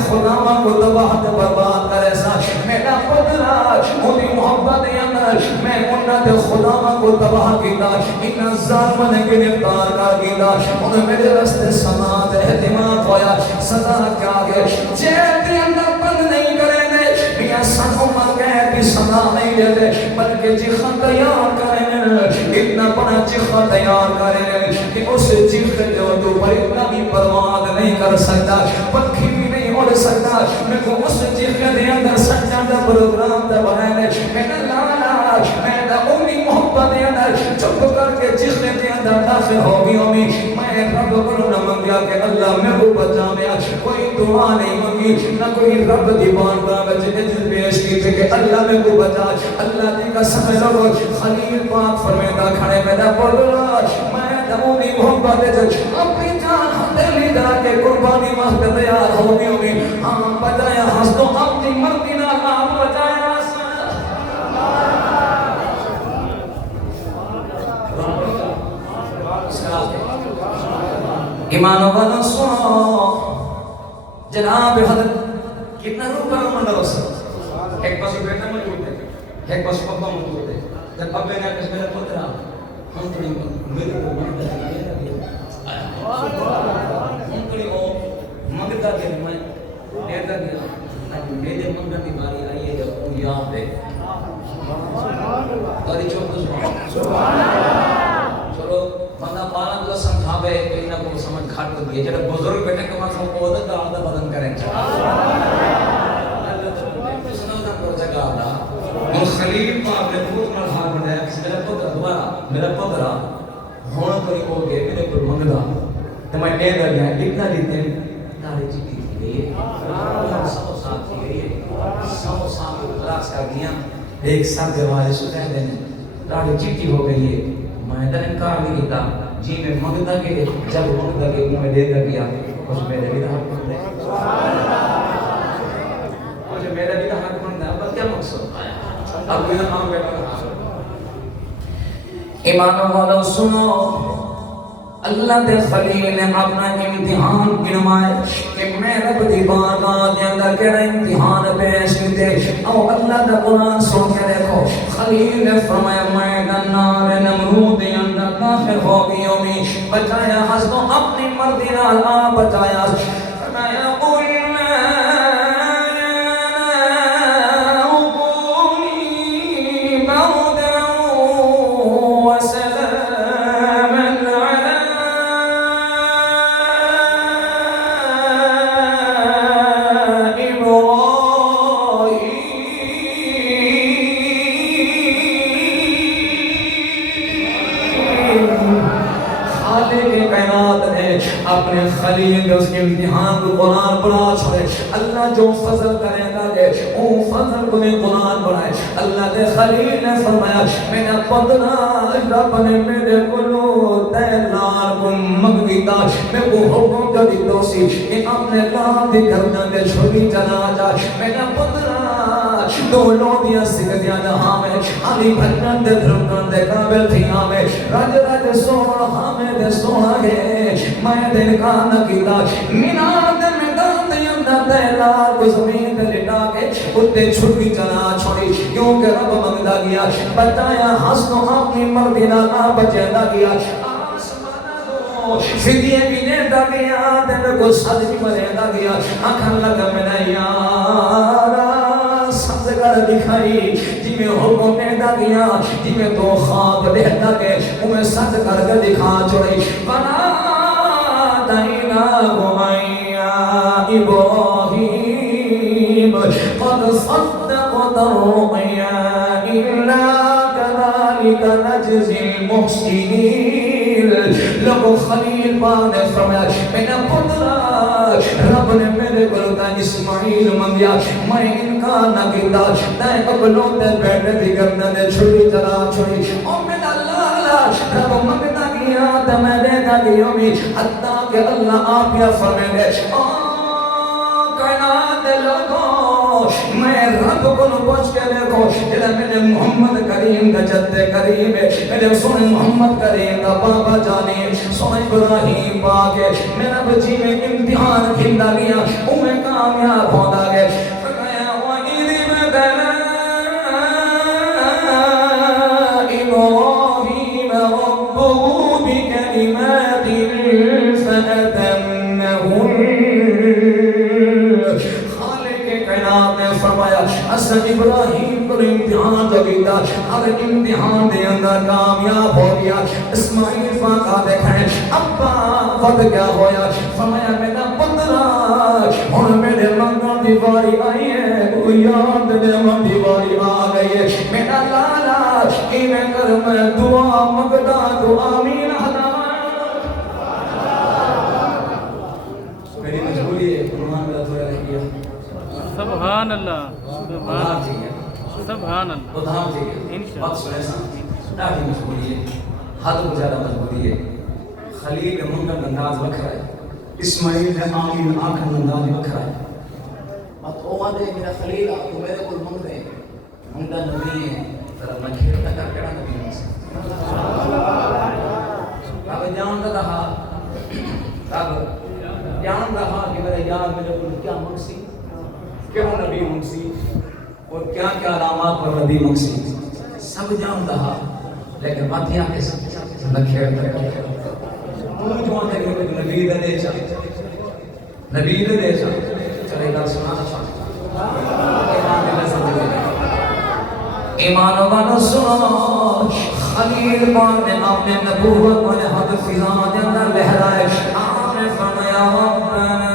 خدا کو تباہ برباد کرے سا میرا پترا اونی محبت اندر میں انہاں دے خدا کو تباہ کیتا انہاں ظالماں نے گرفتار کر کیتا انہاں میرے راستے سما تے اعتماد ہویا سزا کیا گئے جیل دے اندر بند نہیں کرے نے میاں سانو مر گئے کہ سزا نہیں دے دے بلکہ جیخا تیار کرے اتنا بڑا چیخا تیار کرے کہ اس چیخ جو تو پر اتنا بھی برباد نہیں کر سکتا پکھی بھی نہیں اڑ سکتا میں کو اس چیخ دے اندر سجدہ دا پروگرام دا بنائے میں نے لالا میں دا امی محبت دے اندر چپ کر کے چیخ دے اندر داخل ہوگی امی میں رب کو نہ منگیا کہ اللہ میں کو بچا میں کوئی دعا نہیں منگی نہ کوئی رب دی بارگاہ وچ عجز پیش کی کہ اللہ میں کو بچا اللہ دی قسم لو خلیل پاک فرماتا کھڑے میرا بولا میں دا امی محبت دے اپنی جان ہتھیلی دا کے قربانی واسطے تیار ہوگی امی ہاں بچایا ہنس تو اپنی مرضی نال آپ بچایا ایمان والا سنو جناب حضرت کتنا روپے منڈل ہو سکتا ایک پاس بیٹا موجود ہے ایک پاس پپا موجود ہے جب ابے نے کہا میرا پترا ہم تھوڑی میرے کو منگتا کہ میں دیتا کہ میرے منگتا کی باری آئی ہے جب وہ یاد ہے تاری چوکہ سبحان چلو بندہ پانا کو سمجھاوے تو انہاں کو سمجھ کھاٹ کر دیئے جب بزرگ بیٹے کے ماں سمجھ کو عدد آدھا بدن کریں اور خلیل پاک نے بہت مرحال بنایا کہ میرا پتر دوبارہ میرا پتر ہونا کوئی ہو گئے میرے پر منگدا تو میں دے دیا گیا اتنا دیتے داڑھی چیٹی تھی گئی ہے 100 سال تھی گئی ہے 100 سال کو کلاس کر دیا ایک سال کے والے سے کہہ دینے داڑھی چیٹی ہو گئی ہے میں نے انکار نہیں کیتا جی میں منگتا کہ جب منگتا کہ میں دے دیا اس میرے بھی حق بن دے مجھے میرا بھی حق بن دے اب کیا مقصد اب میرا نام بیٹا ایمان والا سنو اللہ دے خلیل نے اپنا امتحان گنوائے کہ میں رب دی بارگاہ دے اندر کیڑا امتحان پیش کیتے او اللہ دا قرآن سن کے دیکھو خلیل نے فرمایا میں نار نمرود دے اندر داخل ہو گئی امی بچایا حسن اپنی مرضی نال آ بچایا فرمایا اپنے خلیل اس کے امتحان کو قرآن پڑھا چھوڑے اللہ جو فضل کرے گا دے او فضل کو نے قرآن پڑھائے اللہ دے خلیل نے فرمایا میرا پترا رب نے میرے کلو تیلار کو مگویتا میں کو حکم کری دوسی کہ اپنے لام دی گردن دے چھوڑی چلا جا میرا پترا دو لوڈیاں سکھدیاں جہاں میں علی بھنن دے دھرکن دے قابل تھی آمیں رج رج سونا ہمیں دے سونا ہے میں دل کا نکیتا مینار دے میدان دے اندر دے لار کو زمین دے لٹا کے اتے چھوٹی چلا چھوڑی کیونکہ رب منگتا گیا بتایا حسن اپنی مردی نہ بچیتا گیا فدیے بھی دیتا گیا دل کو سج بھی مریتا گیا آنکھاں لگا میں نے یارا سبزگار دکھائی جی میں حکم دیتا گیا جی میں تو خواب دیتا کہ انہیں سج کر کے دکھا چھوڑی بنا دائنا گمائیا ابراہیم قد صدقت الرؤیا الا كذلك نجزي المحسنين لوگوں خلیل پاک نے فرمایا میرا پترا رب نے میرے کو اسماعیل منگیا میں انکار نہ کیتا میں اپنوں تے بیٹے دی گردن دے چھری چلا چھری او میرا لالا رب منگتا گیا تے میں دیتا گیا حتیٰ کہ اللہ آپ یا فرمائے کائنات دے لوگوں میں رب کو پوچھ کے دیکھو جڑا میرے محمد کریم دا جد کریم میرے سونے محمد کریم دا بابا جانے سونے ابراہیم پاک میرا بچی میں امتحان کھندا گیا میں کامیاب ہوتا گیا فرمایا وَإِذِ ابْتَلَىٰ إِبْرَاهِيمَ رَبُّهُ بِكَلِمَاتٍ فرمایا اصل ابراہیم کو امتحان جو گیتا ہر امتحان دے اندر کامیاب ہو گیا اسماعیل پاکا دیکھیں ابا وقت کیا ہویا فرمایا میرا پترا اور میرے منگل دیواری آئی ہے کوئی یاد میرے منگل دیواری آ گئی ہے میرا لالا میں کر میں دعا مگتا تو آمین حدا میری مجبوری ہے قرآن میں تھوڑا رہ گیا سبحان اللہ سبحان اللہ ادھام جی بات سنے سان ڈاڑی مجبوری ہے حد کو زیادہ مجبوری ہے خلیل منگل انداز وکھرا ہے اسماعیل نے آمین آنکھن انداز وکھرا ہے بات او آدھے میرا خلیل تو میرے کو منگ دے منگا نبی ہے طرح میں کھیلتا کر کڑا نبی ہے اب جان رہا کہ میرے یار میرے کو کیا منگسی کیوں نبی منگسی اور کیا کیا علامات پر نبی منگسی سب جانتا ہے لیکن باتیاں کے سب کھیڑتا ہے انہوں جو آتے ہیں کہ نبی دے چا نبی دے چا چلے گا سنانا چاہتا ایمان والا سنو خلیل پاک نے اپنے نبوت والے حد فضا دے اندر لہرائے آپ نے فرمایا ربنا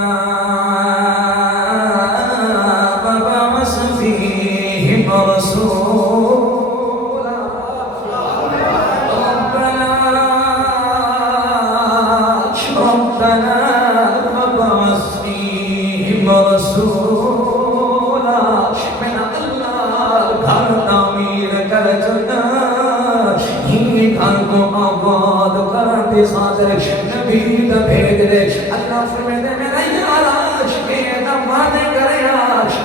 نبی کا بھیج دے اللہ فرمائے میرا یارا کیڑا مانے کرے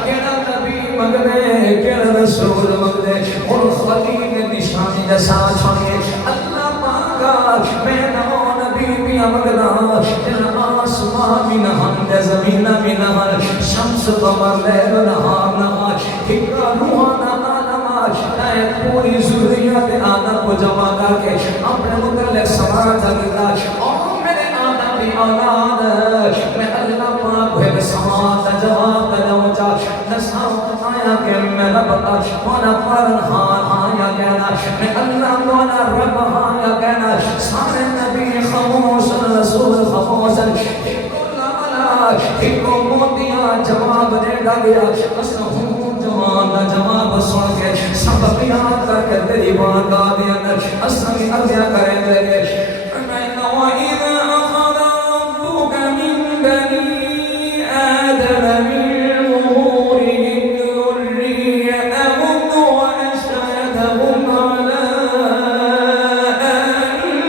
کیڑا نبی مگ دے کیڑا رسول مگ دے اور خلیل نشانی جیسا چھانے اللہ پاکا میں نمو نبی بھی مگنا جن آسمان بھی نہان دے زمین بھی نہان شمس قمر لیل نہار نہار ہکا روحانا پوری ضروریات آدم کو جمع کر کے اپنے متعلق سماج اگلا اور میرے آدم کی اولاد میں اللہ پاک ہوئے سماج جواب دلوچا نساؤ آیا کہ میں رب مولا پرنہان آیا کہنا میں اللہ مولا رب آیا کہنا سارے نبی خموش رسول خموش ہکو موتیاں جواب دے گا گیا اسنہوں جوان جواب سن کے سب یاد کر کے تیری بارگاہ دے اندر اسمی عرضیاں کریں لگے وَإِذَا أَخَذَ رَبُّكَ مِن بَنِي آدَمَ مِن ظُهُورِهِمْ ذُرِّيَّتَهُمْ وَأَشْهَدَهُمْ عَلَىٰ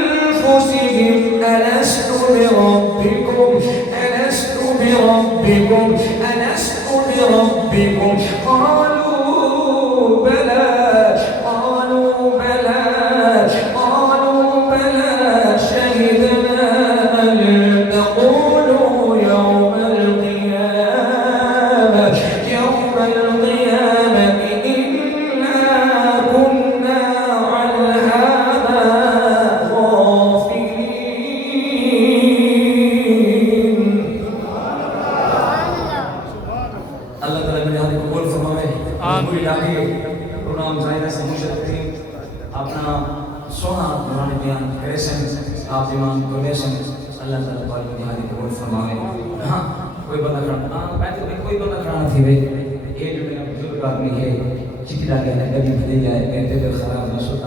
أَنفُسِهِمْ أَلَسْتُ بِرَبِّكُمْ قالوا بلى شهدنا أن تقولوا يوم القيامة إنا كنا عن هذا غافلين اللہ تعالیٰ میرے ہاتھ قبول فرمائے پوری لاگے پروگرام ظاہرہ سے مشرقین اپنا سونا قرآن بیان کریسن آپ دیمان ڈونیشن اللہ تعالیٰ پاک میرے ہاتھ قبول فرمائے ہاں کوئی بندہ کرنا پہلے میں کوئی بندہ کرنا تھی بھئی یہ جو میرا بزرگ آدمی ہے چٹی لاگے ہے کبھی بھلے جائے کہتے ہوئے خراب نہ سوتا